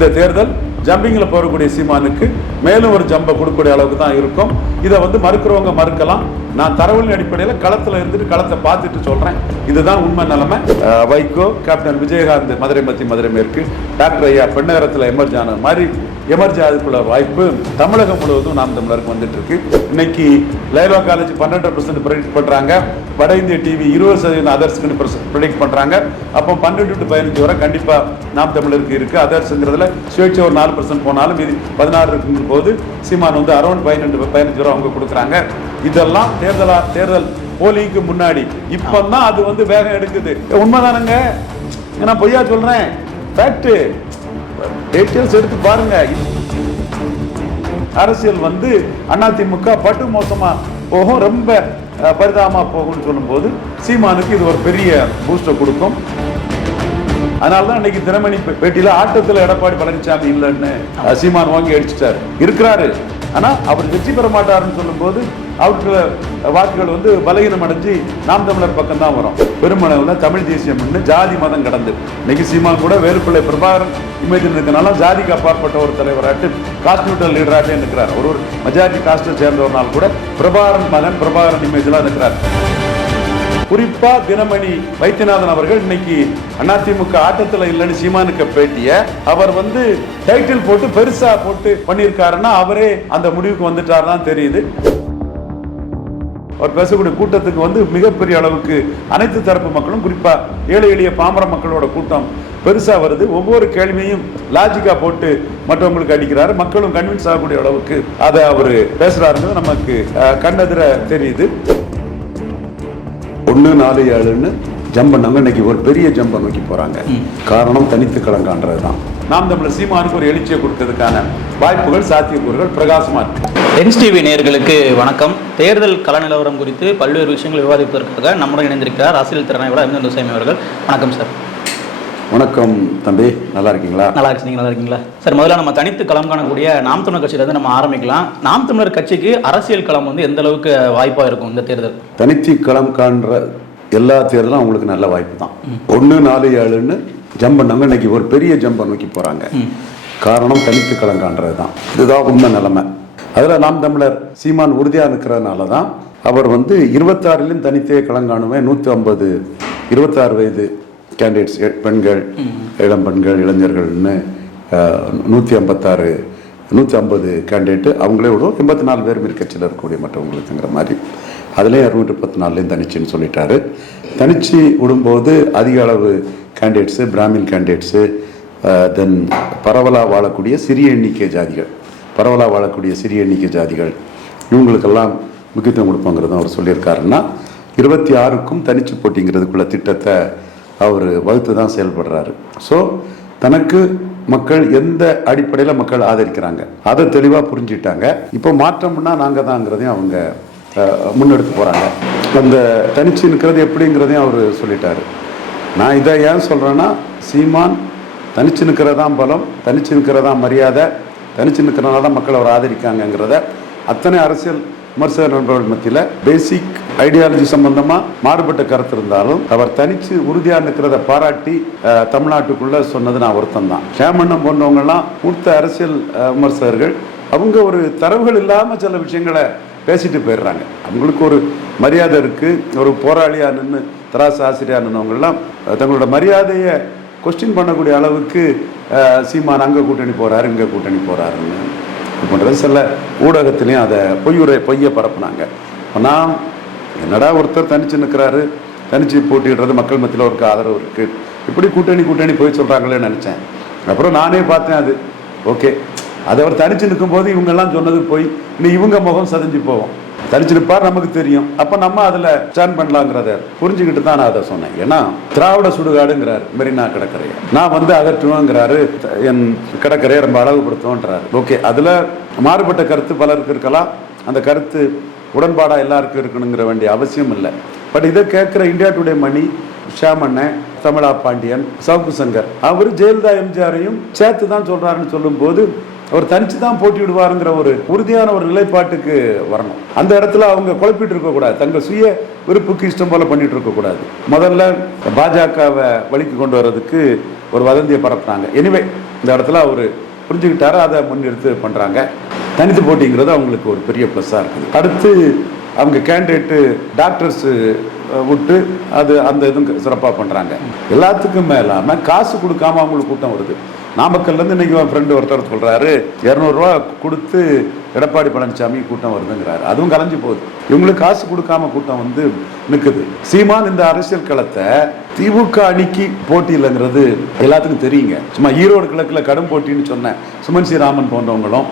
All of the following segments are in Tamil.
இந்த தேர்தல் ஜம்பிங்கில் போகக்கூடிய சீமானுக்கு மேலும் ஒரு ஜம்பை கொடுக்கக்கூடிய அளவுக்கு தான் இருக்கும். இதை வந்து மறுக்கிறவங்க மறுக்கலாம். நான் தரவுகளின் அடிப்படையில் களத்தில் இருந்துட்டு களத்தை பார்த்துட்டு சொல்கிறேன் இதுதான் உண்மை நிலைமை. வைகோ கேப்டன் விஜயகாந்த் மதுரை மத்தி மதுரை மேற்கு. டாக்டர் ஐயா பெண்ணகரத்தில் எமர்ஜ் ஆன மாதிரி எமர்ஜ் ஆகுதுக்குள்ள வாய்ப்பு தமிழகம் முழுவதும் நாம் தமிழருக்கு வந்துட்டு இருக்கு இன்னைக்கு லைலா காலேஜ் பன்னெண்டு பர்சன்ட் ப்ரெடிக்ட் பண்ணுறாங்க வட இந்திய டிவி இருபது சதவீதம் அதர்ஸ்க்கு ப்ரெடிக்ட் பண்ணுறாங்க அப்போ பன்னெண்டு டு பதினஞ்சு வரை கண்டிப்பாக நாம் தமிழருக்கு இருக்குது அதர்ஸுங்கிறதுல சுயேட்சை ஒரு நாலு பர்சன்ட் போனாலும் மீதி பதினாறு இருக்குங்கிற போது சீமான் வந்து அரௌண்ட் பதினெண்டு பதினஞ்சு ரூபா அவங்க கொடுக்குறாங்க. இதெல்லாம் தேர்தலா தேர்தல் போலிங்க்கு முன்னாடி. இப்போதான் அது வந்து வேகம் எடுக்குது. உண்மைதானங்க? நான் பொய்யா சொல்றேன். ஃபேக்ட் டீட்டெயில்ஸ் எடுத்து பாருங்க. அரசியல் வந்து அதிமுக பட்டு மோசமா போகும் ரொம்ப பரிதாபமா போகும்னு சொல்லும்போது சீமானுக்கு இது ஒரு பெரிய பூஸ்டர் கொடுக்கும். அதனால தான் இன்னைக்கு தினமணி பேட்டியில் பேட்டியில ஆட்டத்துல எடப்பாடி பழனிசாமி இல்லைன்னு சீமான் வாங்கி அடிச்சிட்டாரு. இருக்கிறாரு. ஆனால் அவர் வெற்றி பெற மாட்டாருன்னு சொல்லும்போது அவருக்கு வாக்குகள் வந்து பலகீனம் அடைஞ்சு நாம் தமிழர் பக்கம் தான் வரும். பெருமளவில் தமிழ் தேசியம்னு ஜாதி மதம் கடந்து. இன்னைக்கு சீமா கூட வேலுப்பிள்ளை பிரபாகரன் இமேஜ் இருக்கனால ஜாதிக்கு அப்பாற்பட்ட ஒரு தலைவராட்டு காஸ்டியூட்டல் லீடராட்டே இருக்கிறார் ஒரு ஒரு மெஜாரிட்டி காஸ்டை சேர்ந்தவர்னால் கூட பிரபாகரன் மகன் பிரபாகரன் இமேஜெலாம் இருக்கிறார் குறிப்பா தினமணி வைத்தியநாதன் அவர்கள் இன்னைக்கு அதிமுக ஆட்டத்துல இல்லைன்னு சீமானுக்கு பேட்டிய அவர் வந்து டைட்டில் போட்டு பெருசா போட்டு பண்ணியிருக்காருன்னா அவரே அந்த முடிவுக்கு வந்துட்டார் தான் தெரியுது. அவர் பேசக்கூடிய கூட்டத்துக்கு வந்து மிகப்பெரிய அளவுக்கு அனைத்து தரப்பு மக்களும் குறிப்பா ஏழை எளிய பாமர மக்களோட கூட்டம் பெருசா வருது. ஒவ்வொரு கேள்வியும் லாஜிக்கா போட்டு மற்றவங்களுக்கு அடிக்கிறாரு. மக்களும் கன்வின்ஸ் ஆகக்கூடிய அளவுக்கு அதை அவர் பேசுறாருங்கிறது நமக்கு அஹ், கண்ணெதிர தெரியுது. ஒன்று நாலு ஏழுன்னு ஜம்ப். பண்ணவங்க இன்னைக்கு ஒரு பெரிய ஜம்பை நோக்கி போறாங்க. காரணம் தனித்து கலங்கான்றது தான். நாம் தமிழர் சீமானுக்கு ஒரு எழுச்சியை கொடுத்ததுக்கான வாய்ப்புகள் சாத்தியக்கூறுகள் பிரகாசமா இருக்கு. என்ஸ்டிவி நேயர்களுக்கு வணக்கம். தேர்தல் கள நிலவரம் குறித்து பல்வேறு விஷயங்களை விவாதிப்பதற்காக நம்முடன் இணைந்திருக்கிறார் அரசியல் திறனாய்வாளர் அமிர்த சாமி அவர்கள். வணக்கம் சார். வணக்கம் தம்பி நல்லா இருக்கீங்களா? நல்லா இருக்கு நீங்க நல்லா இருக்கீங்களா? சார் முதல்ல நம்ம தனித்து களம் காணக்கூடிய நாம் தமிழர் கட்சியிலேருந்து நம்ம ஆரம்பிக்கலாம். நாம் தமிழர் கட்சிக்கு அரசியல் களம் வந்து எந்த அளவுக்கு வாய்ப்பா இருக்கும் இந்த தேர்தல்? தனித்து களம் காண்ற எல்லா தேர்தலும் அவங்களுக்கு நல்ல வாய்ப்பு தான். ஒன்று நாலு ஏழுன்னு ஜம்ப் பண்ணவங்க இன்னைக்கு ஒரு பெரிய ஜம்பை நோக்கி போறாங்க. காரணம் தனித்து களம் காண்றது தான். இதுதான் உண்மை நிலைமை. அதில் நாம் தமிழர் சீமான் உறுதியா இருக்கிறதுனால தான் அவர் வந்து இருபத்தாறிலும் தனித்தே களம் காணுவேன். நூற்றி ஐம்பது இருபத்தாறு வயது கேண்டிடேட்ஸ் பெண்கள் இளம் பெண்கள் இளைஞர்கள்னு நூற்றி ஐம்பத்தாறு நூற்றி ஐம்பது கேண்டிடேட்டு அவங்களே விடும் எண்பத்தி நாலு பேர் மீறி கட்சியில் இருக்கக்கூடிய மற்றவங்களுக்குங்கிற மாதிரி. அதுலேயும் இரநூற்றி பத்து நாலுலேயும் தனிச்சுன்னு சொல்லிட்டாரு. தனிச்சு விடும்போது அதிக அளவு கேண்டிடேட்ஸு பிராமின் கேண்டிடேட்ஸு தென் பரவலாக வாழக்கூடிய சிறிய எண்ணிக்கை ஜாதிகள் பரவலாக வாழக்கூடிய சிறிய எண்ணிக்கை ஜாதிகள் இவங்களுக்கெல்லாம் முக்கியத்துவம் கொடுப்போங்கிறதும் அவர் சொல்லியிருக்காருன்னா இருபத்தி ஆறுக்கும் தனிச்சு போட்டிங்கிறதுக்குள்ள திட்டத்தை அவர் வகுத்து தான் செயல்படுறாரு. ஸோ தனக்கு மக்கள் எந்த அடிப்படையில் மக்கள் ஆதரிக்கிறாங்க? அதை தெளிவாக புரிஞ்சுட்டாங்க இப்போ மாற்றம்னா நாங்கள் தாங்கிறதையும் அவங்க முன்னெடுத்து போகிறாங்க அந்த தனிச்சு நிற்கிறது எப்படிங்கிறதையும் அவர் சொல்லிட்டாரு. நான் இதை ஏன் சொல்கிறேன்னா சீமான் தனிச்சு நிற்கிறதான் பலம் தனிச்சு நிற்கிறதான் மரியாதை தனிச்சு நிற்கிறனால தான் மக்கள் அவர் ஆதரிக்காங்கங்கிறத அத்தனை அரசியல் விமர்சக நண்பர்கள் மத்தியில் பேசிக் ஐடியாலஜி சம்பந்தமா மாறுபட்ட கருத்து இருந்தாலும் அவர் தனிச்சு உறுதியா நிற்கிறத பாராட்டி தமிழ்நாட்டுக்குள்ளே தமிழ்நாட்டுக்குள்ள சொன்னது நான் ஒருத்தம் தான் சேமண்ணம் போன்றவங்கெல்லாம் மூத்த அரசியல் விமர்சகர்கள் அவங்க ஒரு தரவுகள் இல்லாம சில விஷயங்களை பேசிட்டு போயிடுறாங்க. அவங்களுக்கு ஒரு மரியாதை இருக்கு. ஒரு போராளியா நின்று தராசு ஆசிரியா நின்றவங்கெல்லாம் தங்களோட மரியாதையை கொஸ்டின் பண்ணக்கூடிய அளவுக்கு சீமான் அங்கே கூட்டணி போறாரு இங்கே கூட்டணி போறாருன்னு இது போன்ற சில ஊடகத்திலையும் அதை பொய்யுரை பொய்யை பரப்புனாங்க. நான் என்னடா ஒருத்தர் தனிச்சு நிற்கிறாரு தனிச்சு போட்டிடுறது மக்கள் மத்தியில் ஒரு ஆதரவு இருக்கு. இப்படி கூட்டணி கூட்டணி போய் சொல்கிறாங்களேன்னு நினச்சேன். அப்புறம் நானே பார்த்தேன் அது. ஓகே. அது அவர் தனிச்சு நிற்கும்போது இவங்கெல்லாம் சொன்னது போய் இன்னும் இவங்க முகம் சதைஞ்சு போவோம் தனிச்சு நமக்கு தெரியும். அப்ப நம்ம அதுல ஸ்டாண்ட் பண்ணலாங்கிறத புரிஞ்சுக்கிட்டு தான் நான் அதை சொன்னேன். ஏன்னா திராவிட சுடுகாடுங்கிறார் மெரினா கடற்கரையை. நான் வந்து அகற்றுவேங்கிறாரு என் கடற்கரையை ரொம்ப அழகுபடுத்துவோன்றாரு. ஓகே அதுல மாறுபட்ட கருத்து பலருக்கு இருக்கலாம். அந்த கருத்து உடன்பாடாக எல்லாருக்கும் இருக்கணுங்கிற வேண்டிய அவசியம் இல்லை. பட் இதை கேட்குற இந்தியா டுடே மணி ஷியாமண்ணன் தமிழா பாண்டியன் சவுக்கு சங்கர் அவர் ஜெயலலிதா எம்ஜிஆரையும் சேர்த்து தான் சொல்கிறாருன்னு சொல்லும்போது அவர் தனிச்சு தான் போட்டியிடுவாருங்கிற ஒரு உறுதியான ஒரு நிலைப்பாட்டுக்கு வரணும். அந்த இடத்துல அவங்க குழப்பிட்டு இருக்கக்கூடாது தங்கள் சுய விருப்புக்கு இஷ்டம் போல பண்ணிட்டு இருக்கக்கூடாது முதல்ல பாஜகவை வழிக்கு கொண்டு வர்றதுக்கு ஒரு வதந்தியை பரப்புனாங்க. எனிவே இந்த இடத்துல அவர் புரிஞ்சுக்கிட்டாரு. அதை முன்னெடுத்து பண்ணுறாங்க தனித்து போட்டிங்கிறது அவங்களுக்கு ஒரு பெரிய ப்ளஸ்ஸாக இருக்குது. அடுத்து அவங்க கேண்டிடேட்டு டாக்டர்ஸு விட்டு அது அந்த இதுவும் சிறப்பாக பண்ணுறாங்க எல்லாத்துக்கும் மேலாமல் காசு கொடுக்காம அவங்களுக்கு கூட்டம் வருது. நாமக்கல்லேருந்து இன்னைக்கு என் ஃப்ரெண்டு ஒருத்தர் சொல்கிறாரு இரநூறுவா கொடுத்து எடப்பாடி பழனிசாமி கூட்டம் வருதுங்கிறாரு. அதுவும் கலைஞ்சு போகுது. இவங்களுக்கு காசு கொடுக்காம கூட்டம் வந்து நிற்குது. சீமான் இந்த அரசியல் களத்தை திமுக அணிக்கு போட்டி இல்லைங்கிறது எல்லாத்துக்கும் தெரியுங்க. சும்மா ஈரோடு கிழக்கில் கடும் போட்டின்னு சொன்னேன். சுமன் ஸ்ரீராமன் போன்றவங்களும்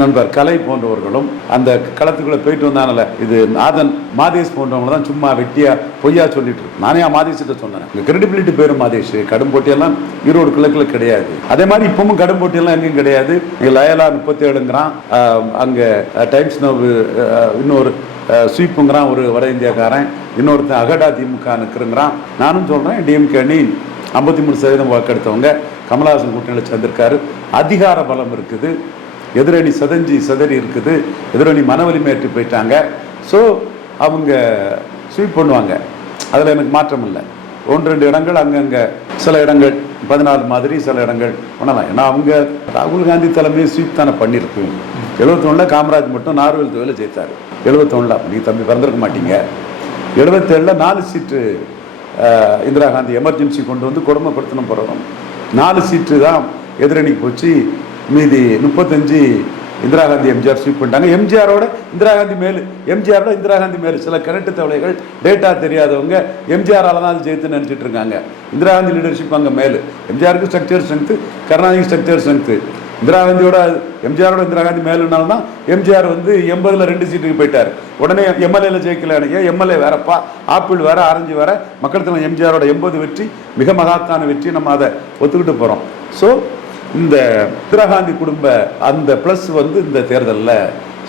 நண்பர் கலை போன்றவர்களும் அந்த களத்துக்குள்ளே போயிட்டு வந்தாங்கல்ல. இது நாதன் மாதேஷ் போன்றவங்க தான் சும்மா வெட்டியா பொய்யா சொல்லிட்டு இருக்கு. நானே மாதேஷ்கிட்ட சொன்னேன். இந்த கிரெடிபிலிட்டி பேரும் மாதேஷ். கடும் போட்டியெல்லாம் ஈரோடு கிழக்கில் கிடையாது. அதே மாதிரி இப்பவும் கடும் போட்டியெல்லாம் எங்கேயும் கிடையாது. இங்கே லயலா முப்பத்தி ஏழுங்கிறான் அங்கே டைம்ஸ் நவ் இன்னொரு ஸ்வீப்புங்கிறான் ஒரு வட இந்தியாக்காரன் இன்னொருத்தன் அகடா திமுக நிற்கிறங்கிறான் நானும் சொல்கிறேன் டிஎம்கே அணி ஐம்பத்தி மூணு சதவீதம் வாக்கெடுத்தவங்க கமலஹாசன் கூட்டணியில் சேர்ந்திருக்காரு. அதிகார பலம் இருக்குது. எதிரணி சதஞ்சி சதறி இருக்குது. எதிரணி மனவலிமை ஏற்றி போயிட்டாங்க. ஸோ அவங்க ஸ்வீப் பண்ணுவாங்க. அதில் எனக்கு மாற்றம் இல்லை ஒன்று ரெண்டு இடங்கள் அங்கங்கே சில இடங்கள். பதினாலு மாதிரி சில இடங்கள் பண்ணலாம். ஏன்னா அவங்க ராகுல் காந்தி தலைமையை ஸ்வீப் தானே பண்ணியிருக்கு. எழுபத்தொன்னில் காமராஜ் மட்டும் நார்வேல் தொழில ஜெயித்தார் எழுபத்தொன்னில் நீங்கள் தம்பி பிறந்திருக்க மாட்டீங்க. எழுபத்தேழில் நாலு சீட்டு இந்திரா காந்தி எமர்ஜென்சி கொண்டு வந்து கொடுமைப்படுத்தின போகிறோம் நாலு சீட்டு தான் எதிரணிக்கு போச்சு. மீதி முப்பத்தஞ்சு இந்திரா காந்தி எம்ஜிஆர் ஸ்வீப் பண்ணிட்டாங்க. எம்ஜிஆரோட இந்திரா காந்தி மேலு. எம்ஜிஆரோட இந்திரா காந்தி மேலு. சில கிணட்டு தவளைகள் டேட்டா தெரியாதவங்க எம்ஜிஆரால் தான் அது ஜெயித்து நினச்சிட்டு இருக்காங்க. இந்திரா காந்தி லீடர்ஷிப் அங்கே மேலு. எம்ஜிஆருக்கு structure strength Karunanidhi structure strength Indira காந்தியோட எம்ஜிஆரோட இந்திரா காந்தி மேலுனால தான் எம்ஜிஆர் வந்து எண்பதில் ரெண்டு சீட்டுக்கு போயிட்டார். உடனே எம்எல்ஏல ஜெயிக்கல எனக்கு எம்எல்ஏ வேறப்பா ஆப்பிள் வேற ஆரஞ்சு வேற. மக்கள் தலைவர் எம்ஜிஆரோட எண்பது வெற்றி மிக மகாத்தான வெற்றி. நம்ம அதை ஒத்துக்கிட்டு போகிறோம் ஸோ இந்த இந்திரா காந்தி குடும்ப அந்த ப்ளஸ் வந்து இந்த தேர்தலில்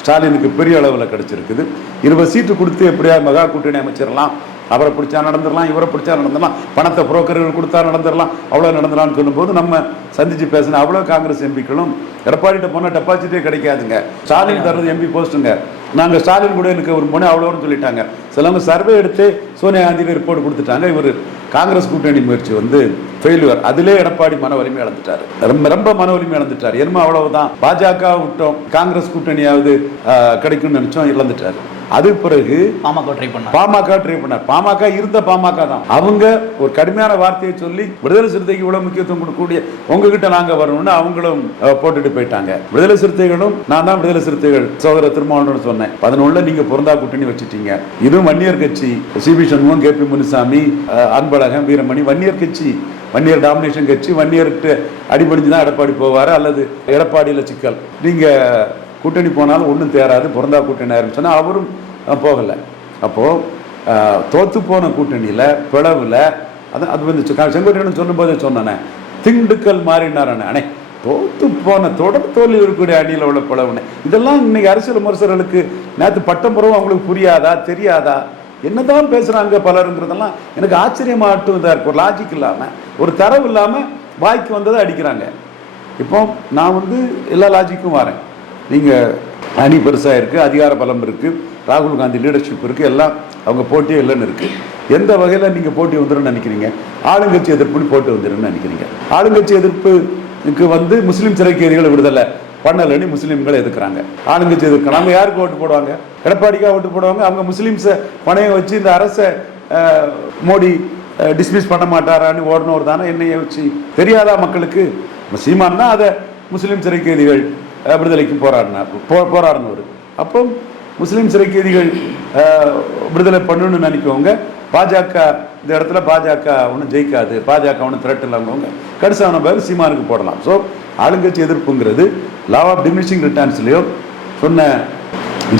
ஸ்டாலினுக்கு பெரிய அளவில் கிடைச்சிருக்குது. இருபது சீட்டு கொடுத்து எப்படியா மெகா கூட்டணி அமைச்சிடலாம் அவரை பிடிச்சா நடந்துடலாம் இவரை பிடிச்சா நடந்துடலாம் பணத்தை புரோக்கர்கள் கொடுத்தா நடந்துடலாம் அவ்வளோ நடந்துடலாம்னு சொல்லும்போது நம்ம சந்திச்சு பேசின அவ்வளோ காங்கிரஸ் எம்பிக்களும் எடப்பாடிட்ட போனால் டெபாசிட்டே கிடைக்காதுங்க. ஸ்டாலின் தர்றது எம்பி போஸ்ட்டுங்க. நாங்கள் ஸ்டாலின் கூட எனக்கு ஒரு முனை அவ்வளோன்னு சொல்லிட்டாங்க. சிலவங்க சர்வே எடுத்து சோனியா காந்திக்கு ரிப்போர்ட் கொடுத்துட்டாங்க. இவர் காங்கிரஸ் கூட்டணி முயற்சி வந்து ஃபெயிலுவர் அதிலே எடப்பாடி மன வலிமை இழந்துட்டார். ரொம்ப ரொம்ப மன வலிமை இழந்துட்டார். என்னமோ அவ்வளவுதான். பாஜக விட்டோம். காங்கிரஸ் கூட்டணியாவது கிடைக்கும்னு நினைச்சோம் இழந்துட்டாரு. அது பிறகு பாமக ட்ரை பண்ணாங்க. பாமக ட்ரை பண்ணார். பாமக இருந்த பாமக தான். அவங்க ஒரு கடுமையான வார்த்தையை சொல்லி விடுதலை சிறுத்தைக்கு இவ்வளவு முக்கியத்துவம் கொடுக்கக்கூடிய உங்ககிட்ட நாங்க வரணும்னு அவங்களும் போட்டுட்டு போயிட்டாங்க. விடுதலை சிறுத்தைகளும் நான் தான் விடுதலை சிறுத்தைகள் சகோதரர் திருமாவளவன் சொன்னேன். பதினொன்னுல நீங்க பொருந்தா கூட்டணி வச்சுட்டீங்க. இதுவும் வன்னியர் கட்சி. C V Shanmugam K. P. Munusamy Anbazhagan Veeramani Vanniyar கட்சி. வன்னியர் டாமினேஷன் கட்சி. வன்னியர்கிட்ட அடிபடிஞ்சு தான் எடப்பாடி போவாரு அல்லது எடப்பாடியில சிக்கல். நீங்க கூட்டணி போனாலும் ஒன்றும் தேராது பிறந்தா கூட்டணி ஆரம்பிச்சோன்னா அவரும் போகலை. அப்போது தோத்து போன கூட்டணியில் பிளவில் அது அது வந்து செங்கோட்டையன் சொல்லும்போதே சொன்னேனே திண்டுக்கல் மாறினாரண்ணே அண்ணே தோத்து போன தொடர் தோல்வி இருக்கக்கூடிய அணியில் உள்ள பிளவுனே. இதெல்லாம் இன்னைக்கு அரசியல் விமர்சகர்களுக்கு நேற்று பட்டம் புறவும் அவங்களுக்கு புரியாதா தெரியாதா? என்னதான் பேசுகிறாங்க பலருங்கிறதெல்லாம் எனக்கு ஆச்சரியமாட்டும் இதாக இருக்கும் ஒரு லாஜிக் இல்லாமல் ஒரு தரவு இல்லாமல் வாய்க்கு வந்ததை அடிக்கிறாங்க. இப்போ நான் வந்து எல்லா லாஜிக்கும் வரேன். நீங்கள் அணி பெருசாக இருக்குது அதிகார பலம் இருக்குது ராகுல் காந்தி லீடர்ஷிப் இருக்குது எல்லாம் அவங்க போட்டியே இல்லைன்னு இருக்குது எந்த வகையில் நீங்கள் போட்டி வந்துருன்னு நினைக்கிறீங்க? ஆளுங்கட்சி எதிர்ப்புன்னு போட்டி வந்துடுன்னு நினைக்கிறீங்க. ஆளுங்கட்சி எதிர்ப்புக்கு வந்து முஸ்லீம் சிறைக்கைதிகளை விடுதலை பண்ணலன்னு முஸ்லீம்கள் எதிர்க்கிறாங்க. ஆளுங்கட்சி எதிர்க்க நம்ம யாருக்கு ஓட்டு போடுவாங்க? எடப்பாடிக்கா ஓட்டு போடுவாங்க? அவங்க முஸ்லீம்ஸை பணையை வச்சு இந்த அரசை மோடி டிஸ்மிஸ் பண்ண மாட்டாரான்னு ஓடினவர் தானே என்னைய வச்சு தெரியாதா மக்களுக்கு? சீமான் தான் அதை முஸ்லீம் சிறை கைதிகள் விடுதலைக்கு போராடினார். போ போராடினவர். அப்போ முஸ்லீம் சிறை கைதிகள் விடுதலை பண்ணணும்னு நினைக்கவங்க பாஜக இந்த இடத்துல பாஜக ஒன்றும் ஜெயிக்காது பாஜக ஒன்றும் த்ரெட் இல்லாமவங்க கடைசியான பேர் சீமானுக்கு போடலாம். ஸோ ஆளுங்கட்சி எதிர்ப்புங்கிறது லா ஆஃப் டிமினிஷிங் ரிட்டர்ன்ஸ்லேயோ சொன்ன